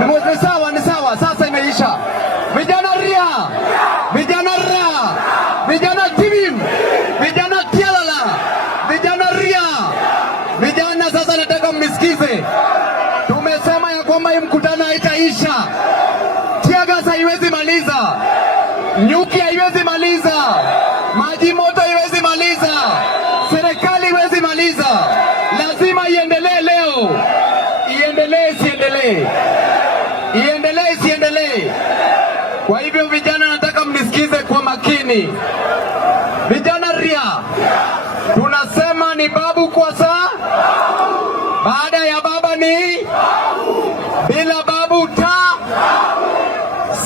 Ni sawa, sasa imeisha. Vijana ria, vijana ra, vijana timim, vijana tialala, vijana ria, vijana sasa nataka mnisikize. Tumesema ya kwamba hii mkutano haitaisha. Tiagas haiwezi maliza, nyuki haiwezi maliza, maji moto haiwezi maliza, serikali haiwezi maliza. Lazima iendelee leo, iendelee isiendelee, iendelee isiendelee. Kwa hivyo vijana, nataka mnisikize kwa makini. Vijana ria, tunasema ni babu kwa saa, baada ya baba ni bila babu ta.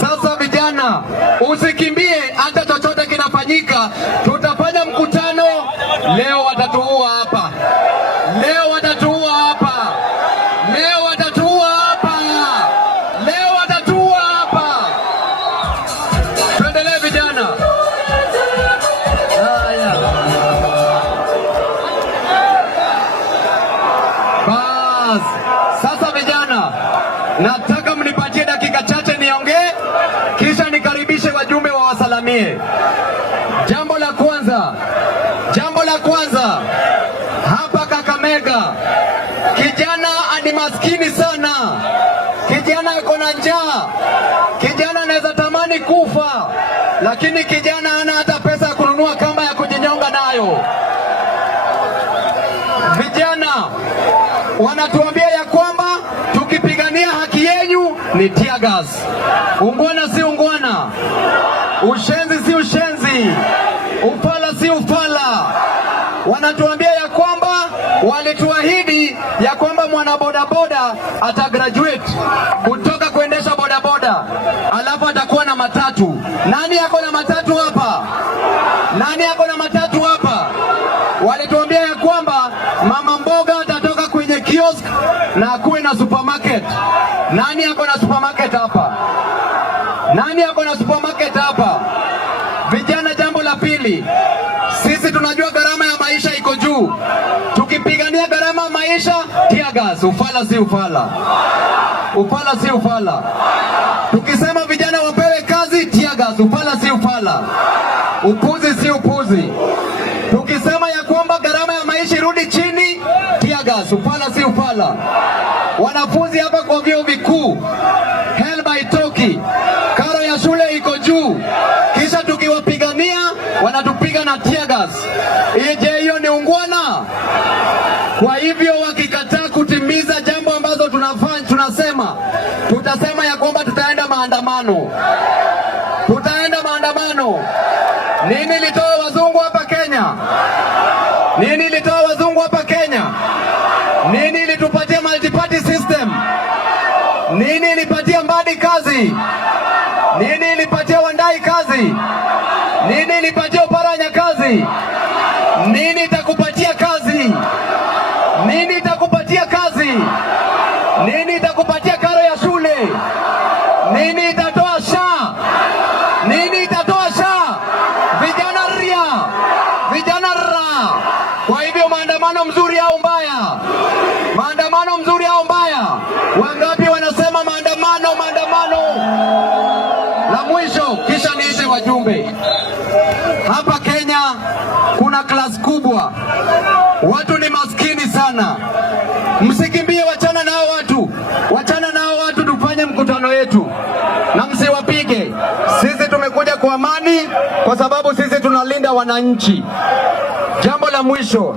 Sasa vijana, usikimbie hata chochote kinafanyika. Tutafanya mkutano leo, watatuua hapa leo, watatuua hapa leo, watatuua hapa leo, watatuua hapa. Tuendelee vijana. Haya, bas. Sasa vijana, nataka mnipatie dakika chache niongee, kisha nikaribishe wajumbe wa wasalamie. Jambo la kwanza, hapa Kakamega kijana ani maskini sana, kijana yuko na njaa, kijana anaweza tamani kufa, lakini kijana hana hata pesa ya kununua kamba ya kujinyonga nayo. Vijana wanatuambia ya kwamba tukipigania haki yenu ni tiagas. Ungwana si ungwana, ushenzi si ushenzi, ufala si ufala. Wanatuambia ya kwamba walituahidi ya kwamba mwana bodaboda atagraduate kutoka kuendesha bodaboda, alafu atakuwa na matatu. Nani yako na matatu hapa? Nani yako na matatu hapa? Walituambia ya kwamba mama mboga atatoka kwenye kiosk na akuwe na supermarket. Nani yako na supermarket hapa? Nani yako na supermarket hapa? Vijana, jambo la pili, sisi tunajua gharama ya maisha iko juu. Tukipigania gharama ya maisha, tiagas. Ufala si ufala, ufala si ufala. Tukisema vijana wapewe kazi, tiagas. Ufala si ufala, upuzi si upuzi. Tukisema ya kwamba gharama ya maisha irudi chini, tiagas. Ufala si ufala. Wanafunzi hapa kwa vyuo vikuu hell by toki, karo ya shule iko juu, kisha tukiwapigania wanatupiga na tiagas. Je, hiyo ni ungwana? Kwa hivyo wakikataa kutimiza jambo ambazo tunasema, tutasema ya kwamba tutaenda maandamano. Tutaenda maandamano. Nini ilitoa wazungu hapa Kenya? Nini ilitoa wazungu hapa Kenya? Nini ilitupatia multi-party system? Nini ilipatia Mbadi kazi? Nini ilipatia Wandai kazi? Nini ilipatia Oparanya kazi? Nini itakupatia kazi? Nini itakupatia kazi? Nini itakupatia karo ya shule? Nini itatoa SHA? Nini itatoa SHA? Vijana ria, vijana ra. Kwa hivyo maandamano mzuri au mbaya? Maandamano mzuri au mbaya? Wangapi wanasema maandamano, maandamano? La mwisho, kisha niite wajumbe. Hapa Kenya kuna class kubwa, watu ni maskini sana. Msikimbie, wachana nao watu, wachana nao watu, tufanye mkutano yetu na msiwapige. Sisi tumekuja kwa amani kwa sababu sisi tunalinda wananchi. Jambo la mwisho,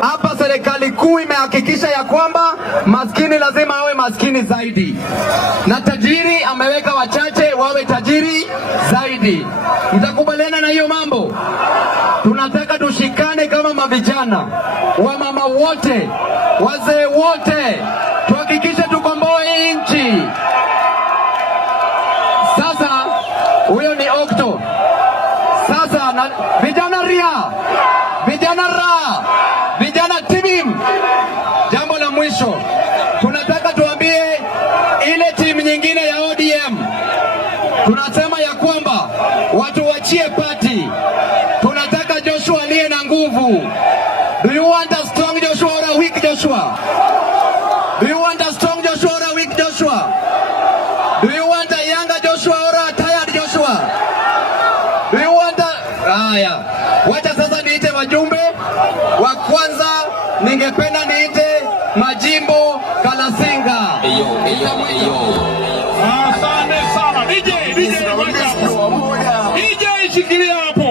hapa serikali kuu imehakikisha ya kwamba maskini lazima awe maskini zaidi, na tajiri ameweka wachache wawe tajiri zaidi. Mtakubaliana na hiyo mambo? Tunataka tushikane kama mavijana, wamama wote, wazee wote, tuhakikishe tukomboe hii nchi. Sasa huyo ni Okto. Sasa vijana ria, vijana ra, vijana timim. Jambo la mwisho, tunataka tuambie ile timu nyingine ya ODM, tunasema ya kwamba watu wachie party. Tunataka Joshua aliye na nguvu. Do you want a strong Joshua or a weak Joshua? Do you want a strong Joshua or a weak Joshua? Haya, wacha sasa niite wajumbe. Wa kwanza ningependa niite Majimbo Kalasinga. Asante sana. DJ shikilia hapo.